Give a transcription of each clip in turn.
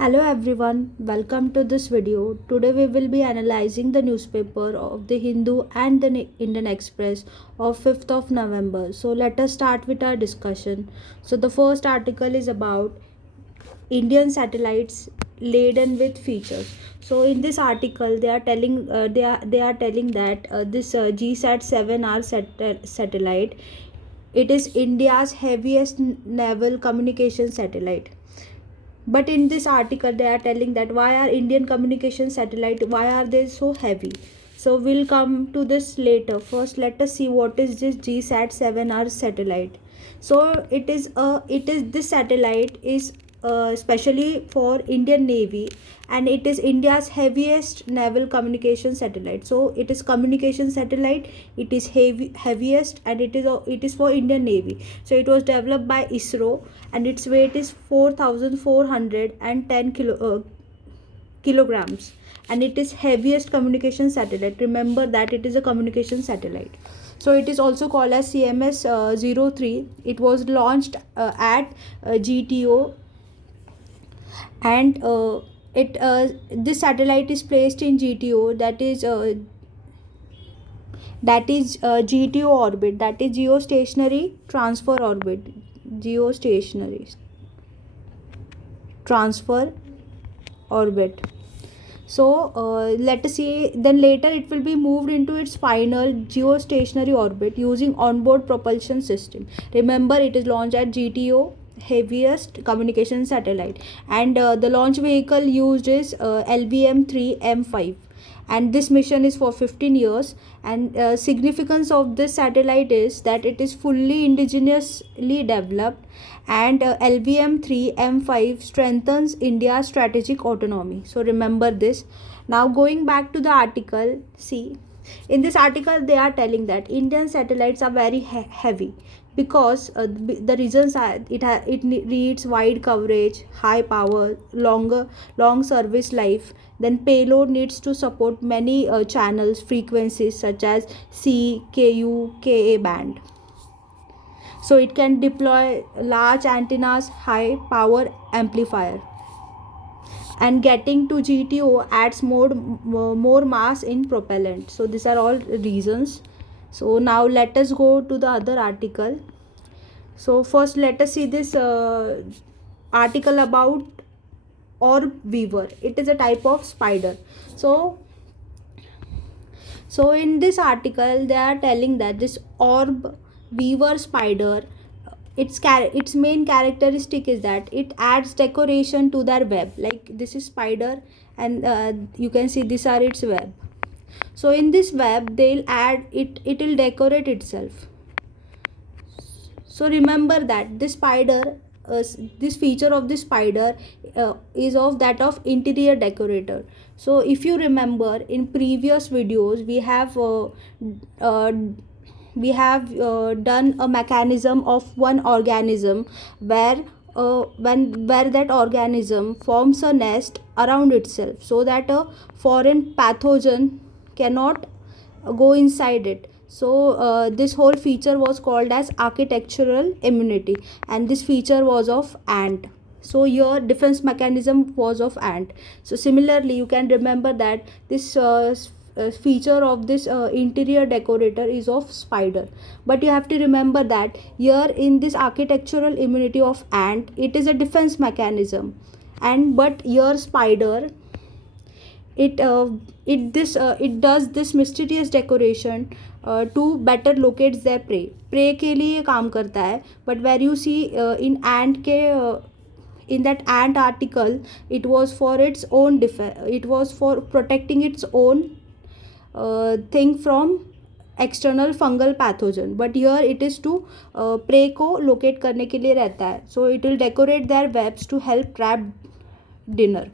Hello everyone, welcome to this video. Today we will be analyzing the newspaper of the Hindu and the Indian Express of 5th of November. So let us start with our discussion. So the first article is about Indian satellites laden with features. So in this article they are telling they are telling that this GSAT 7R satellite, it is India's heaviest naval communication satellite. But in this article they are telling that why are Indian communication satellite, why are they so heavy? So we'll come to this later. First let us see what is this GSAT 7R satellite. So it is this satellite is especially for Indian Navy, and it is India's heaviest naval communication satellite. So it is communication satellite, it is heaviest, and it is for Indian Navy. So it was developed by ISRO, and its weight is 4410 kilograms, and it is heaviest communication satellite. Remember that it is a communication satellite. So it is also called as CMS 03. It was launched at GTO, and it this satellite is placed in GTO, that is GTO orbit, that is geostationary transfer orbit, geostationary transfer orbit. So let us see, then later it will be moved into its final geostationary orbit using onboard propulsion system. Remember, it is launched at GTO, heaviest communication satellite, and the launch vehicle used is LVM-3M5, and this mission is for 15 years. And significance of this satellite is that it is fully indigenously developed, and LVM-3M5 strengthens India's strategic autonomy. So remember this. Now going back to the article, see, in this article they are telling that Indian satellites are very heavy because the reasons are it needs wide coverage, high power, long service life. Then payload needs to support many channels frequencies such as C, Ku, Ka band. So it can deploy large antennas, high power amplifier, and getting to GTO adds more mass in propellant. So these are all reasons. So now let us go to the other article. So first let us see this article about orb weaver. It is a type of spider. So in this article they are telling that this orb weaver spider, its main characteristic is that it adds decoration to their web. Like this is spider, and you can see these are its web. So in this web they'll add it will decorate itself. So remember that this feature of this spider is of that of interior decorator. So if you remember, in previous videos uh, we have done a mechanism of one organism where where that organism forms a nest around itself so that a foreign pathogen cannot go inside it. So this whole feature was called as architectural immunity, and this feature was of ant. So your defense mechanism was of ant. So similarly you can remember that this feature of this interior decorator is of spider. But you have to remember that here in this architectural immunity of ant, it is a defense mechanism, and but your spider, it does this mysterious decoration to better locate their prey के लिए काम करता है. But where you see in ant के in that ant article, it was for its own it was for protecting its own thing from external fungal pathogen. But here it is to prey को locate करने के लिए रहता है. So it will decorate their webs to help trap dinner.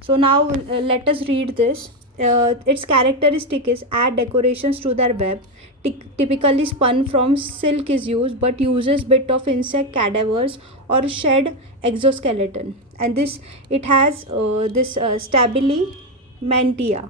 So now let us read this. Its characteristic is add decorations to their web. Typically spun from silk is used, but uses bit of insect cadavers or shed exoskeleton. And this it has this stabili mantia,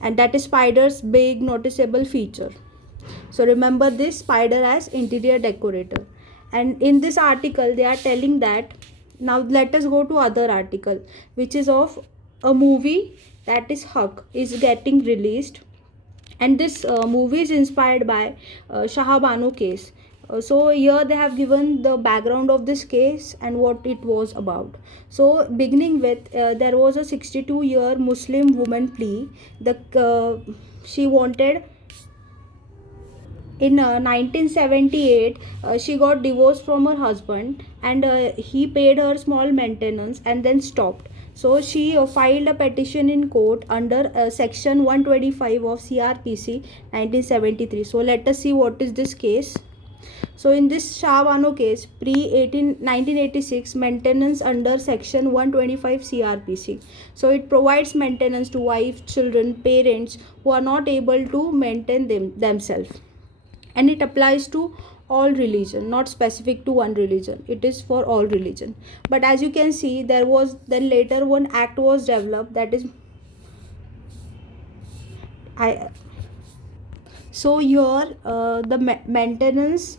and that is spider's big noticeable feature. So remember this spider as interior decorator. And in this article they are telling that Now let us go to other article, which is of a movie, that is Haq is getting released, and this movie is inspired by Shah Bano case. So here they have given the background of this case and what it was about. So beginning with, there was a 62-year Muslim woman plea. She wanted in 1978, she got divorced from her husband, and he paid her small maintenance and then stopped. So she filed a petition in court under section 125 of CRPC 1973. So let us see what is this case. So in this Shah Bano case, pre-1986, maintenance under section 125 CRPC. So it provides maintenance to wife, children, parents who are not able to maintain themselves, and it applies to all religion, not specific to one religion. It is for all religion. But as you can see, there was then later one act was developed, that is so here the maintenance,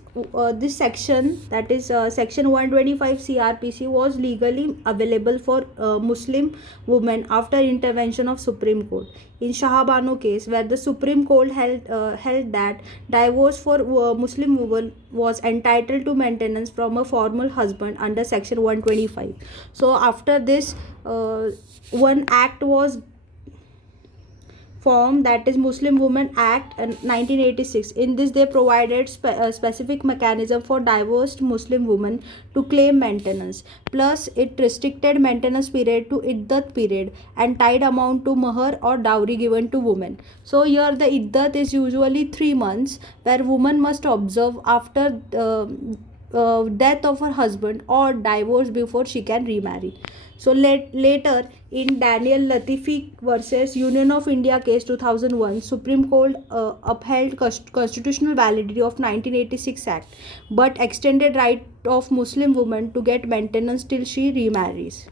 this section, that is section 125 CRPC, was legally available for Muslim women after intervention of Supreme Court in Shah Bano case, where the Supreme Court held that divorce for Muslim woman was entitled to maintenance from a former husband under section 125. So after this, one act was form, that is Muslim Women Act 1986. In this they provided specific mechanism for divorced Muslim women to claim maintenance, plus it restricted maintenance period to iddat period and tied amount to mahar or dowry given to women. So here the iddat is usually 3 months, where woman must observe after death of her husband or divorce before she can remarry. So later in Daniel Latifi versus Union of India case 2001, Supreme Court upheld constitutional validity of 1986 Act, but extended right of Muslim women to get maintenance till she remarries.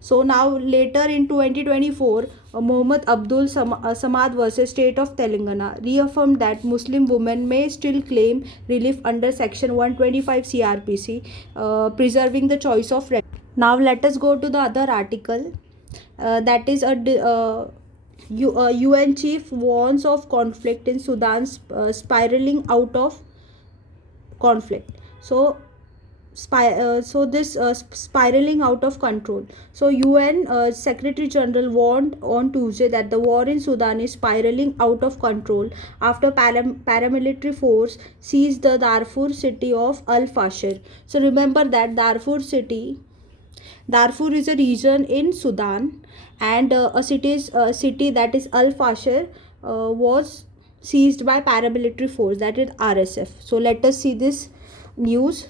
So now later in 2024, Mohammad Abdul Samad versus State of Telangana reaffirmed that Muslim women may still claim relief under section 125 CRPC, preserving the choice of. Now let us go to the other article, that is UN chief warns of conflict in Sudan spiraling out of conflict. So spiraling out of control. So UN Secretary General warned on Tuesday that the war in Sudan is spiraling out of control after paramilitary force seized the Darfur city of Al Fashir. So remember that Darfur is a region in Sudan, and a city that is Al Fashir was seized by paramilitary force, that is RSF. So let us see this news.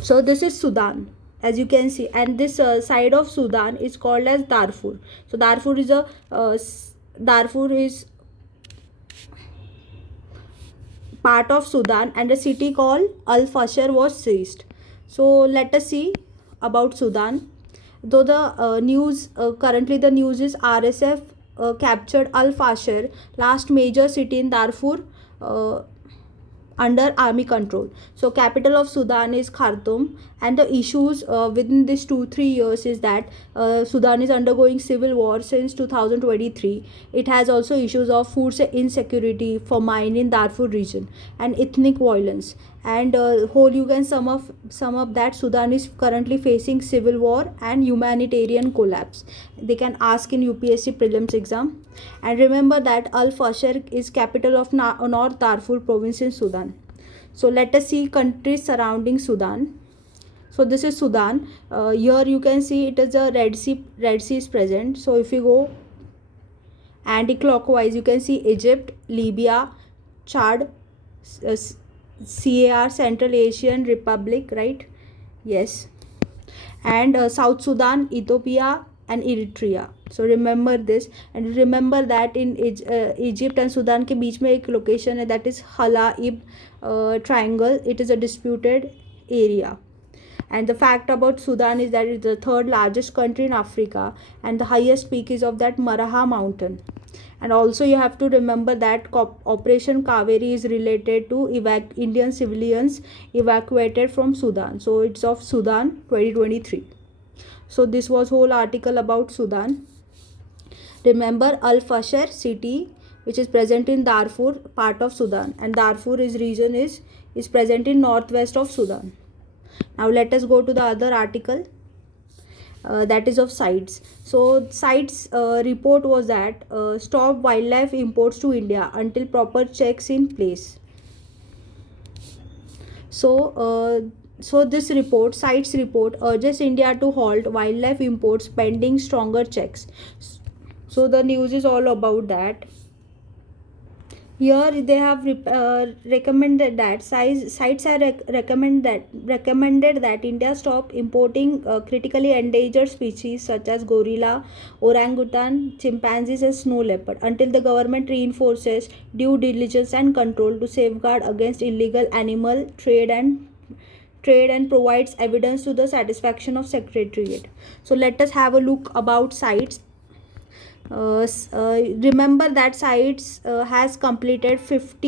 So this is Sudan, as you can see, and this side of Sudan is called as Darfur. So Darfur is part of Sudan, and a city called Al Fashir was seized. So let us see about Sudan. Though the news currently the news is RSF captured Al Fashir, last major city in Darfur under army control. So capital of Sudan is Khartoum, and the issues within this 2-3 years is that Sudan is undergoing civil war since 2023. It has also issues of food insecurity, famine in Darfur region, and ethnic violence. And whole you can sum up that Sudan is currently facing civil war and humanitarian collapse. They can ask in UPSC prelims exam. And remember that Al Fashir is capital of North Darfur province in Sudan. So let us see countries surrounding Sudan. So this is Sudan. Here you can see it is a Red Sea is present. So if you go anti-clockwise, you can see Egypt, Libya, Chad, CAR, Central Asian Republic, right? Yes. And South Sudan, Ethiopia, and Eritrea. So remember this, and remember that in Egypt and Sudan के बीच में एक location है, that is Halaib triangle. It is a disputed area. And the fact about Sudan is that it's the third largest country in Africa, and the highest peak is of that Maraha mountain. And also you have to remember that Operation Kaveri is related to Indian civilians evacuated from Sudan. So it's of Sudan 2023. So this was whole article about Sudan. Remember Al Fasher city, which is present in Darfur, part of Sudan, and Darfur is present in northwest of Sudan. Now let us go to the other article. That is of CITES. So CITES report was that stop wildlife imports to India until proper checks in place. So this report, CITES report, urges India to halt wildlife imports pending stronger checks. So the news is all about that. Here they have recommended that CITES have recommended that India stop importing critically endangered species such as gorilla, orangutan, chimpanzees, and snow leopard until the government reinforces due diligence and control to safeguard against illegal animal trade and provides evidence to the satisfaction of Secretariat. So let us have a look about CITES. Remember that CITES has completed 50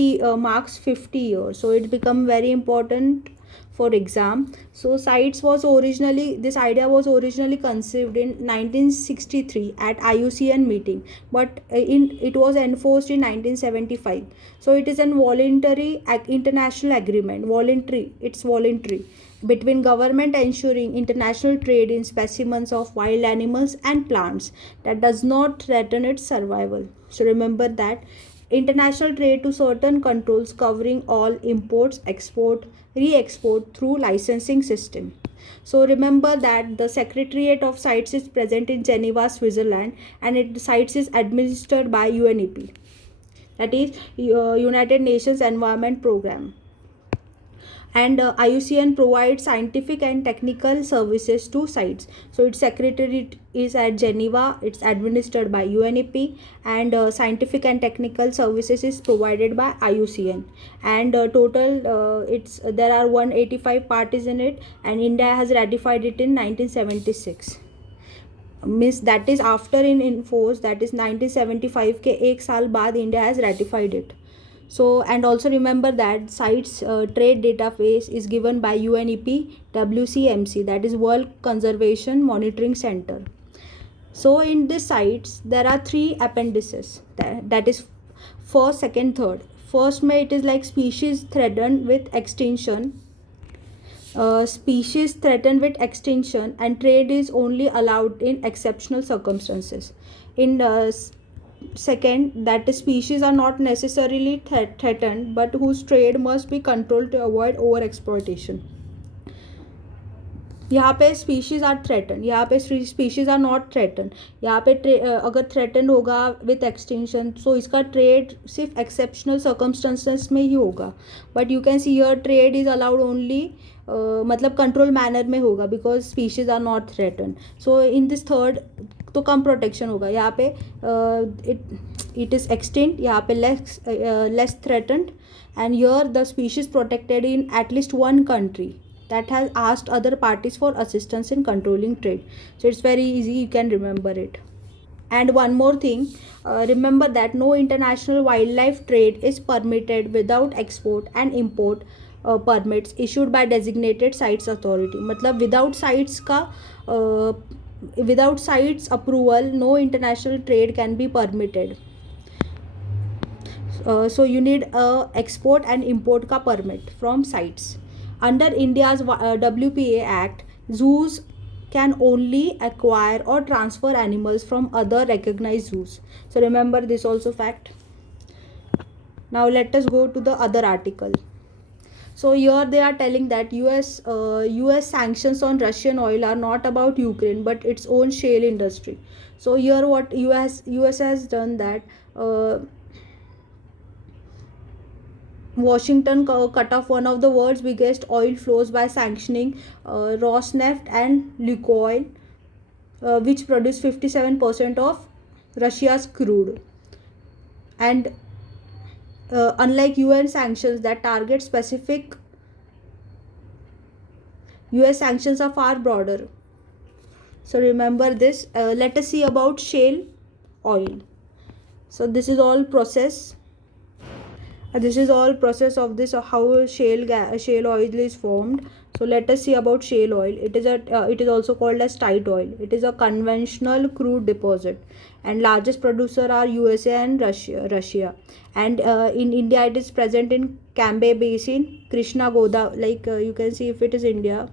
years, so it become very important for exam. So CITES was originally, this idea was originally conceived in 1963 at IUCN meeting, but it was enforced in 1975. So it is a voluntary international agreement, it's voluntary, between government ensuring international trade in specimens of wild animals and plants that does not threaten its survival. So remember that international trade to certain controls covering all imports, export, re-export through licensing system. So remember that the Secretariat of CITES is present in Geneva, Switzerland, and CITES is administered by UNEP, that is United Nations Environment Program. And IUCN provides scientific and technical services to CITES. So its secretariat is at Geneva, it's administered by UNEP, and scientific and technical services is provided by IUCN. And there are 185 parties in it, and India has ratified it in 1976. Means that is after in force, that is 1975 के एक साल बाद India has ratified it. So, and also remember that CITES trade database is given by UNEP WCMC, that is World Conservation Monitoring Center. So in this CITES there are 3 appendices, that is first, second, third. First may it is like species threatened with extinction. Species threatened with extinction and trade is only allowed in exceptional circumstances. In second, that is species are not necessarily threatened but whose trade must be controlled to avoid over exploitation. यहाँ पे species are threatened, यहाँ पे species are not threatened. यहाँ पे अगर threatened होगा with extinction, so इसका trade सिर्फ exceptional circumstances में ही होगा. But you can see here trade is allowed only मतलब control manner में होगा because species are not threatened. So in this third तो कम प्रोटेक्शन होगा. यहाँ पे it is extinct, यहाँ पे less threatened, and here the species protected in at least one country that has asked other parties for assistance in controlling trade. So it's very easy, you can remember it. And one more thing, remember that no international wildlife trade is permitted without export and import permits issued by designated CITES authority. मतलब without CITES approval no international trade can be permitted. So you need export and import ka permit from CITES. Under India's WPA Act, zoos can only acquire or transfer animals from other recognized zoos. So remember this also fact. Now let us go to the other article. So here they are telling that US sanctions on Russian oil are not about Ukraine but its own shale industry. So here what US has done that Washington cut off one of the world's biggest oil flows by sanctioning Rosneft and Lukoil, which produce 57% of Russia's crude. And unlike UN sanctions that target specific US sanctions are far broader. So remember this. Let us see about shale oil. So this is all process. This is all process of this, how shale oil is formed. So let us see about shale oil. It is also called as tight oil. It is a conventional crude deposit, and largest producer are USA and Russia. And in India it is present in Cambay Basin, Krishna Godavari, you can see if it is India,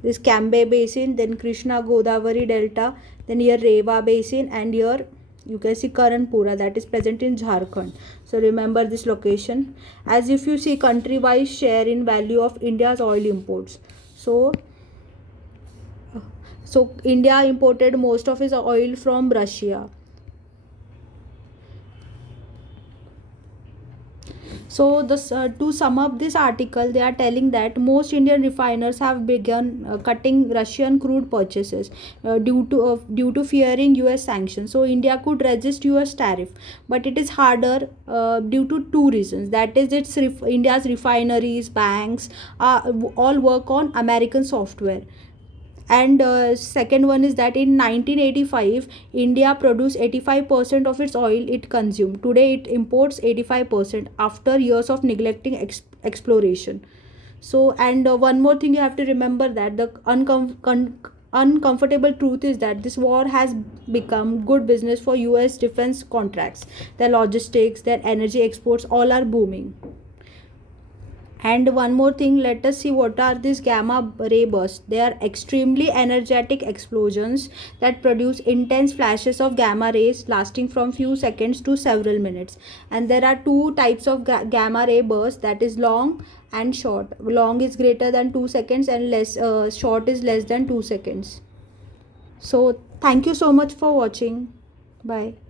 this Cambay Basin, then Krishna Godavari Delta, then here Rewa Basin, and here you can see Karanpura, that is present in Jharkhand. So remember this location. As if you see country wise share in value of India's oil imports. So India imported most of its oil from Russia. So this, to sum up this article, they are telling that most Indian refiners have begun cutting Russian crude purchases due to fearing US sanctions. So India could resist US tariff, but it is harder due to two reasons. That is, India's refineries, banks, all work on American software. And second one is that in 1985 India produced 85% of its oil it consumed. Today it imports 85% after years of neglecting exploration. So, and one more thing you have to remember, that the uncomfortable truth is that this war has become good business for US defense contracts. Their logistics, their energy exports, all are booming. And one more thing, let us see what are these gamma ray bursts. They are extremely energetic explosions that produce intense flashes of gamma rays lasting from few seconds to several minutes. And there are two types of gamma ray bursts, that is long and short. Long is greater than 2 seconds and short is less than 2 seconds. So thank you so much for watching. Bye.